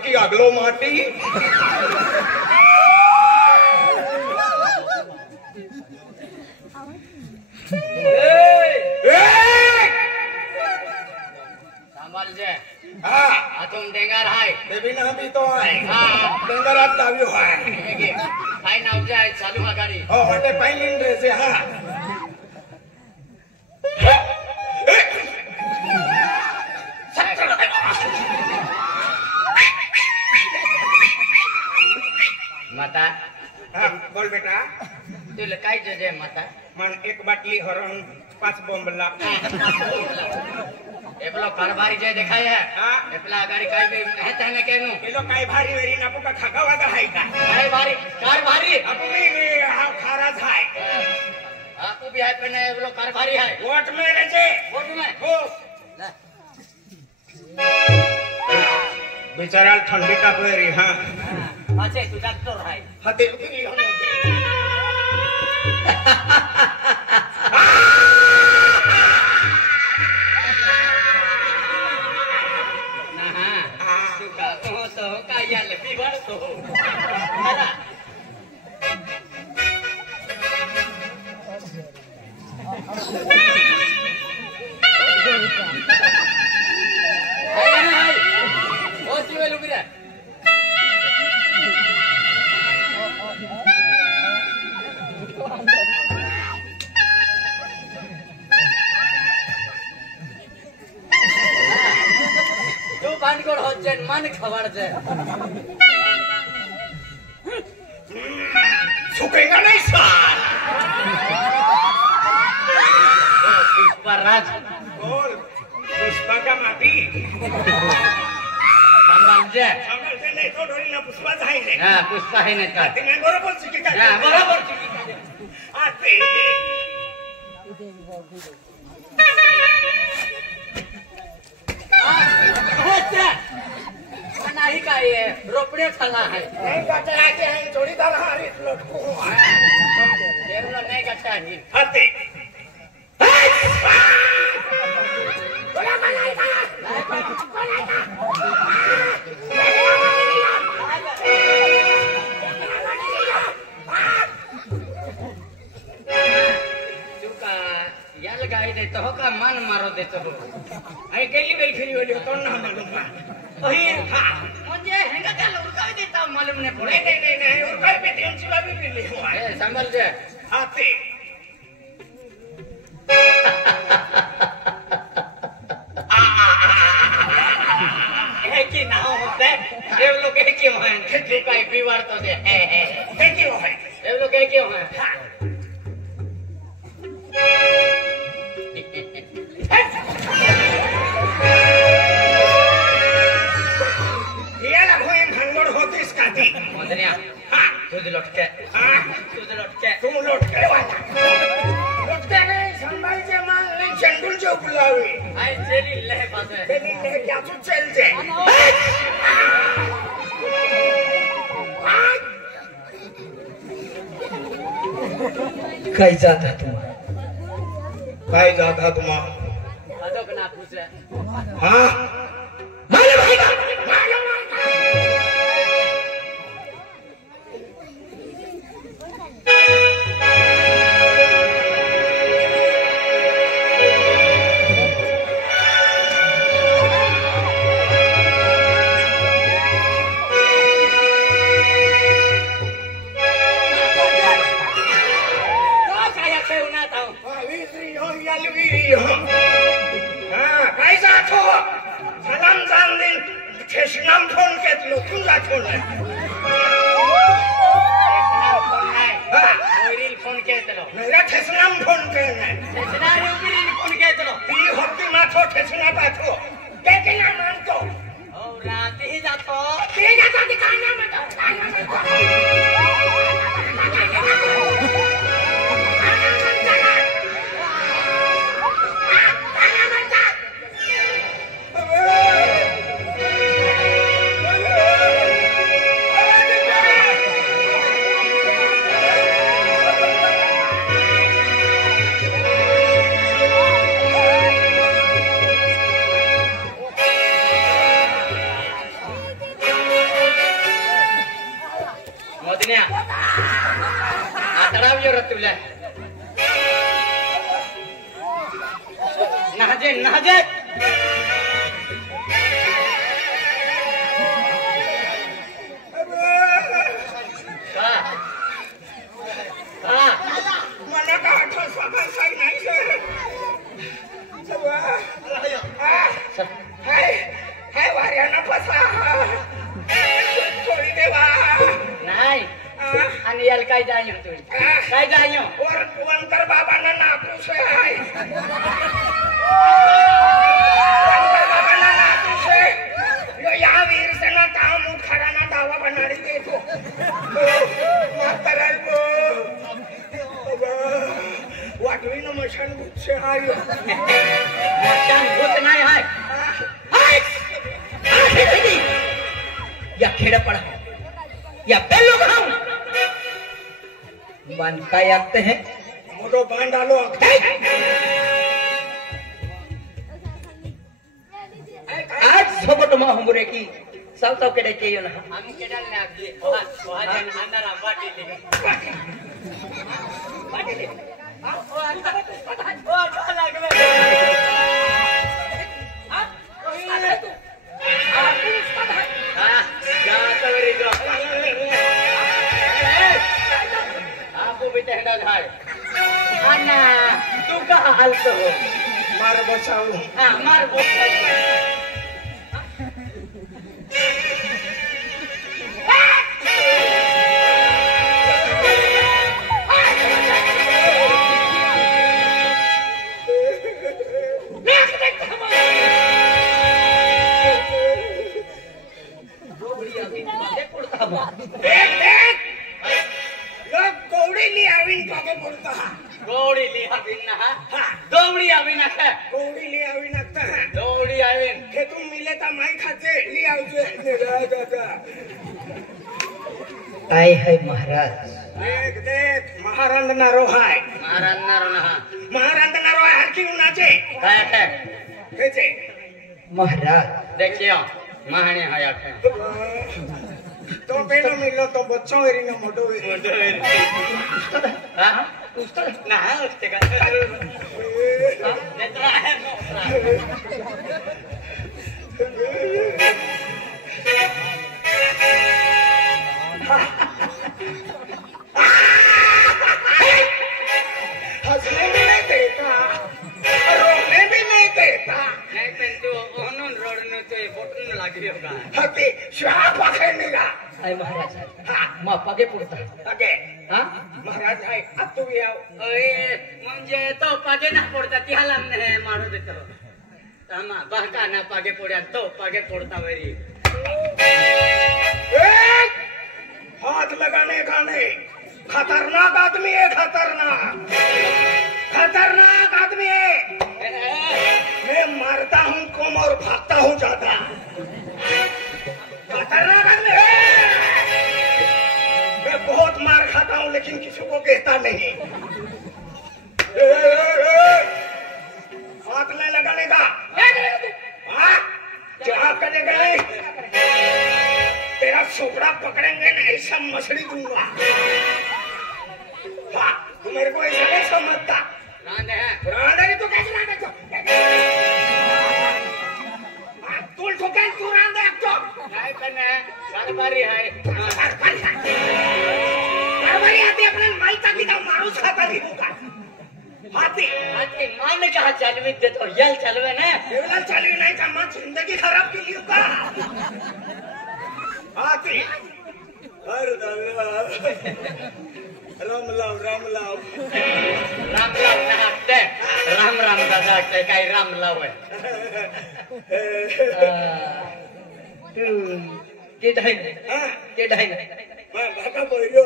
बाकी अगलो माटी सांभाल जे हाँ तुम डेंगर हाय देवी ना भी तो है हाँ डंगरात दावियो है हाय नाव जाए चालू हा गाडी हो वाटे पहिलीन रे से हाँ माता हाँ बोल बेटा तुला काय जे माता मन एक बाटली हरण 5 बोंबला एपलो कारभारी जे देखाय है हाँ एपला गाडी काय बे हेत है केनु ये लोग काय भारी वेरी ना पुका खागा वागा है का काय भारी कारभारी अपू भी हाँ खारा था आपू भी है पने एपलो कारभारी है वोट में रे जे वोट में हो बेचारा ठंडी का पेरी हाँ अच्छे तू डॉक्टर है हते की हम मन खबर दे सुखेगा नहीं साल पुष्पराज बोल पुष्पा का माटी संभाल जे नहीं तो डोरी ना पुष्पा जाएंगे हां पुष्पा है ने का तुम्हें बरोबर सिकी का हां बराबर सिकी आते नहीं का ये रोपड़े फला है नहीं काटे आते हैं जोड़ीदार हारी लटको देवलो नहीं काटा है आते बोला बनाएगा चुका या लगाई दे तो का मन मारो दे तो आई केली गई खरी वाली तो ना मालूम अही हां मुझे हैंगा का लुकाई देता मालूम नहीं पड़े नहीं और काय पे टेंशन चला भी ले हुआ ए संभल जे आते है कि ना होते देव लोग है क्यों हैं चुका ही बीवार तो दे है क्यों है देव लोग है क्यों हैं ये लगो ये भंगड़ होती इसका थी मंदनिया हां तुझ लटके तुम लटके लटके नहीं संभाल जे मान ले चंडुल जो बुलावे आई चली ले पासे तेरी ले क्या तू चल जे काय जाता तुम काय जाता तुम अदब ना पूछे हां मारे भाई मारो नाम फोन के लोग फोन है फोन के चलो मेरा ठेसनाम फोन के है फोन के चलो ती होती माथो ठेसना पाथो के ना मान तो और रात ही जातो दिखाना मत नाजे नाजे मला का आठवण स्वागत काही नाही हाय हाय वाऱ्यानं फसा थोडी देवा नाही आणि याला काय जाय तुम्ही काय जाय वंकर बाबांना नापूस आहे बाबांना नापूस आहे या वीरसेना काम उखाडाना दावा बनाडी देतो म्हातारा वाटवी न मशान गुच्छे आयो मशान भूत नाही हाय या खेड़पड़ा या पेलो गाँव मन काय आगते हैं मोटो बांध डालो आज सोबत मा हमरे की सब केड़े के यो ना हम केडाल ने आगे वहाजन अंदर बाटीले बाटीले ओ अच्छा लागले जातवरी जो आपको भी टहना झाड़ अन्ना तू कहाँ हलतो हो मार बचाओ हाँ मार बचाओ गौड़ी ली आवीन पाके बोलता गौड़ी ली आवीन ना दौड़ी आवीन है गौड़ी ली आवीन आता है दौड़ी आवीन के तुम मिले ता माई खाते ली आवजे दादा आए है महाराज देख देख महाराज नारो है महाराज नारो ना महाराज नारो है हर की नाचे है कैसे महाराज देखियो महाने आया है तो पेनो मिलो तो बच्चों एरी ना मोटो हां उस्ताद ना उसते का नेत्रा है हंसने भी नहीं देता रोने भी नहीं देता नहीं पेन तो ओनन रोड ने तो बोटन लागी होगा हती शाह पकड़ने का आए महाराज मा पागे पुरता ओके हाँ महाराज है अब तू भी आओ ओए म्हणजे तो पागे ना पडता त्याला ने मारू देतो तामा बहका ना पागे पड्या तो पागे पडता वरी हाथ लगाने का नहीं खतरनाक आदमी है खतरनाक आदमी है मैं मारता हूँ कम और भागता हूँ ज्यादा खतरनाक आदमी है मैं बहुत मार खाता हूँ लेकिन किसी को कहता नहीं हाथ नहीं लगाने का जहाँ करेगा नहीं तेरा छोकरा पकड़ेंगे ना ऐसा मछली दूंगा हाँ तू मेरे को ऐसा नहीं समझता रांडे है रांडे तो कैसे रांडे तो तू ठोके तू रांडे तो नहीं पने बारी है बारी आती अपने माइता की का मारूस खाता नहीं होगा हाथी हाथी मान कहा चलवी दे तो यल चलवे ने केवल चलवी नहीं का मां जिंदगी खराब के लिए का हाथी अरे दादा राम लाव ना हटते राम दादा के काय राम लाव है तू के ढाई मैं भागा बोलो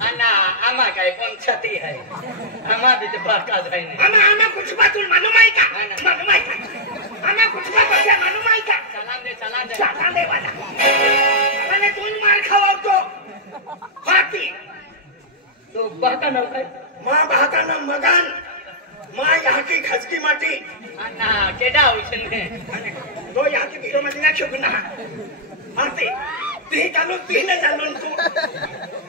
अन्ना आमा काय कोण छती है आमा भी तो बाका जाय ने आमा कुछ बात मालूम है का आमा कुछ बात है मालूम है का चलान दे वाला मैंने तुम मार खाओ तो हाथी तो बाका ना है माँ भाका ना मगान माँ यहाँ की खसकी माटी अन्ना केडा उसने तो यहाँ की भीड़ों में दिना क्यों ना हाथी ती चालू तू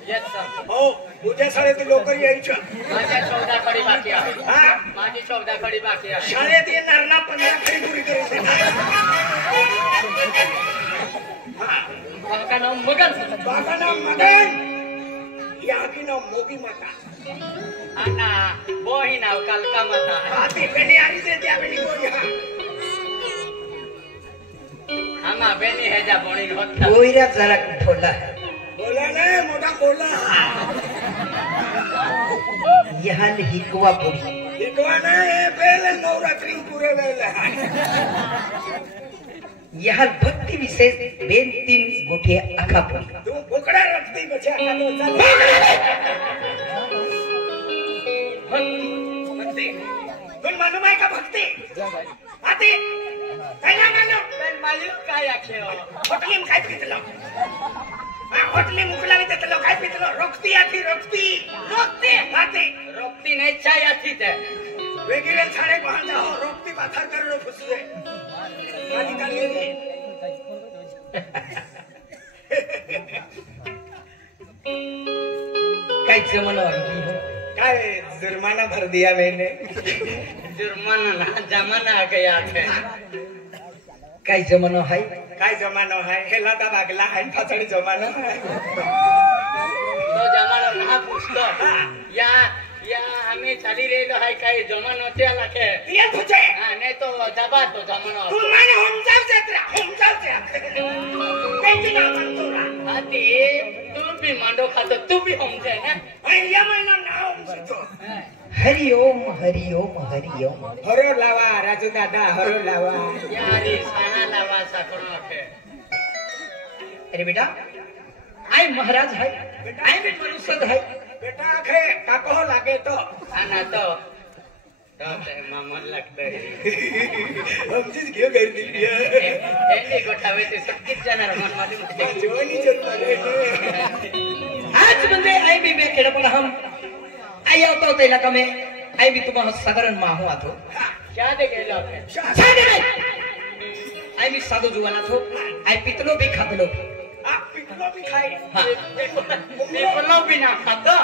येस सर हो उद्या शाळेत लवकर यायचं माझ्या 14 खडी बाकी आहे हा माझी 14 खडी बाकी आहे शाळेत येणार ना 15 खडी पुरी करून देणार बाका नाव मगन बाबा नाम मगन या की नाव मोगी माता आना बोही नाव कालका माता आती बेनी आरी दे त्या बेनी को यहाँ आमा बेनी है जा बोणी होता कोयरा जरा ढोला है बोला नहीं मोटा बोला यहाँ हिकवा बुढ़ी इकवा नहीं पहले नवरात्रि पूरे वेले यहाँ भक्ति विशेष बेन 3 गुठे आखा पड़ी तू बोकड़ा रखती बच्चा का तो चल भक्ति तुम मालूम है का भक्ति आती कैला मालूम बेन मालूम काय आखे हो होटली में काय पीतलो होटली मुखला भी देतलो काय पीतलो रोकती आती रोकती आती रोकती नहीं चाय आती थे वेगळे छाडे बाहर जाओ रोकती पाथर कर लो फुसले गाली गाली काय जमाना काय जुर्माना भर दिया मैंने जुर्माना ना जमाना आ गया है काय जमाना है काय जमाना है हेला दा भागला है फाचडी जमाना है तो जमाना ना पूछतो या हमें चाली रेलो है काय जमाना ते लाखे ये तुझे हां नहीं तो दबा तो जमाना तू माने हम जाऊ से कैसी ना मन तोरा आती तू भी मांडो खातो तू भी हम जाए ना या महीना ना हम से तो हरिओम हरिओम हरिओम हरो लावा राजू दादा हरो लावा यारी साना लावा साकरो है अरे बेटा आई महाराज है आई भी मनुष्य है बेटा आखे काको लागे तो आना तो मामन लगता है हम चीज क्यों कर दी एंडी गोठावे ते सबकी जाणार मन मालूम है जोनी जरूर आज बंदे आई भी बेखेड़ पर हम आई होता होता इलाका में आई भी तुम्हारा साधारण माँ हुआ तो क्या दे गेलो है आई भी साधु जुगाना थो आई पितलो भी खातलो भी आप पिकलो भी खाए हाँ पीपलो भी ना खाता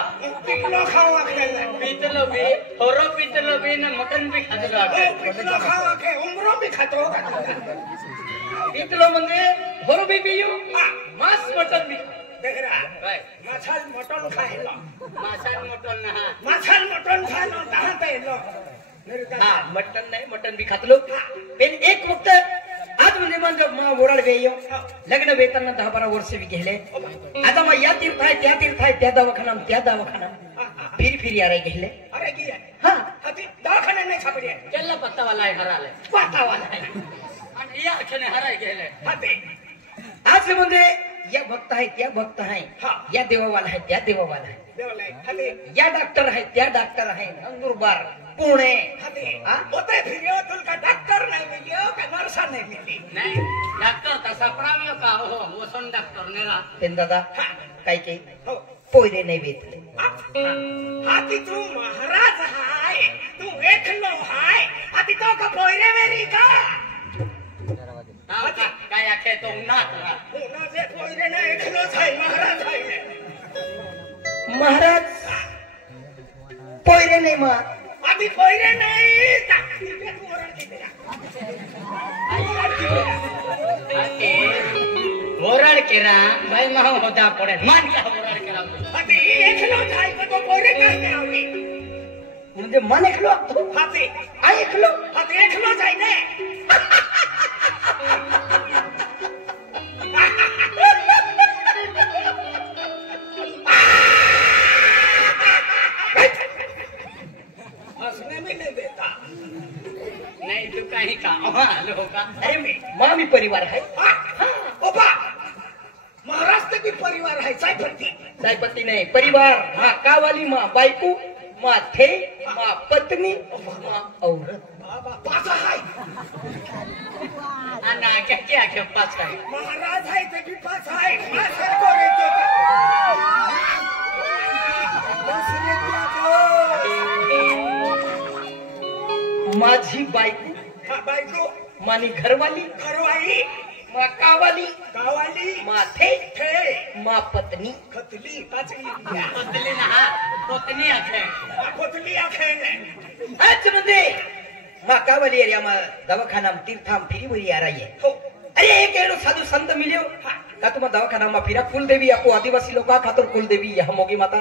पिकलो खाओ आखे पीतलो भी होरो पीतलो भी ना मटन भी खाते लो पिकलो खाओ आखे उम्रो भी खातो होगा पितलो मंगे होरो भी पियो मांस मटन भी देख रहा भाई माछाल मटन खाए लो माछान मटन ना माछाल मटन खाए लो कहाँ पे लो मेरे का हाँ मटन नहीं मटन भी खातलो फिर एक वक्त आज म्हणजे मन जब माँ ओरड गई लग्न वेतन 10-12 वर्ष भी गेले आता मग या तीर्थ आहे त्या दवाखाना फिर या रे गेले अरे की है हाँ अति दवाखाने नहीं छापड़ी है केला पत्ता वाला है हराले पाता वाला है आणि या अक्षने हराय गेले अति आज म्हणजे या भक्त आहे त्या भक्त आहे हाँ। या देवावाला आहे त्या देवावाला आहे देवले अति या डॉक्टर आहे त्या डॉक्टर आहे नंदुरबार पुणे अति हाँ? होते फिर यो तुल का डॉक्टर नहीं मिलियो का नर्सा नहीं मिली नाही डॉक्टर तसा प्राव्य का हो वसन डॉक्टर नेला ते दादा काही हो पोयरे नाही वेतले हाथी तू महाराज हाय तू एकलो हाय हाथी तो का पोयरे मेरी का काय आखे तो उन्हात ना जे पोयरे ने एकलो हाय महाराज हाय महाराज पोयरे नाही मा अभी पोयरे नहीं ताकती पे तोरण की तेरा ओरड केरा भाई महा होता पड़े मान क्या ओरड केरा अभी एकलो हाय तो पोयरे कहने आवी म्हणजे मन एकलो हाथी आई एकलो हाथी एकलो जाय ने हंसने में नहीं देता नहीं तू काही का आलो का अरे मामी परिवार है ओपा महाराष्ट्र की परिवार है सायपत्ती सायपत्ती नाही परिवार माँ कावाली माँ बायको माँ थे माँ पत्नी माँ औरत बाबा पासा है अन्ना क्या क्या के पास है महाराज है ते भी पास है मैं सर को रहते का बस ने दिया माझी बायको हाँ भाई को मानी घरवाली घरवाई मा कावाली गावाली माथे ठे मा पत्नी खतली काचली पोतली ना हा पोतनी आखे खोतली आखे आज म्हणजे मा कावाली एरिया मा दवाखाना तीर्थाम फिरी भरी आ रही है हो अरे एक एरो साधु संत मिलियो का तुम दवाखाना मा फिरा कुलदेवी आपो आदिवासी लोका खातर कुलदेवी यह मोगी माता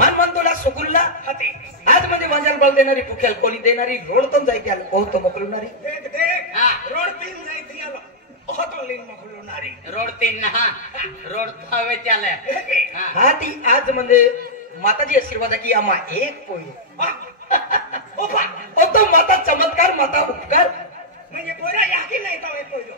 मान तोला सुकुल्ला हाते आज म्हणजे वांजल बळ देणारी पुखेल कोली देणारी रोड तो जाय त्याला ओ तो मोकलुनारी देख हा. रोड तीन जायती आलो ओहतो लिन मखलुनारी रोड तीन ना हा रोड हवे त्याला हा हा ती आज म्हणजे माताजी आशीर्वाद की आम्हा एक पोयो ओपा ओ तो माता चमत्कार माता उपकार म्हणजे पोरा याकी नाही तो पहिलो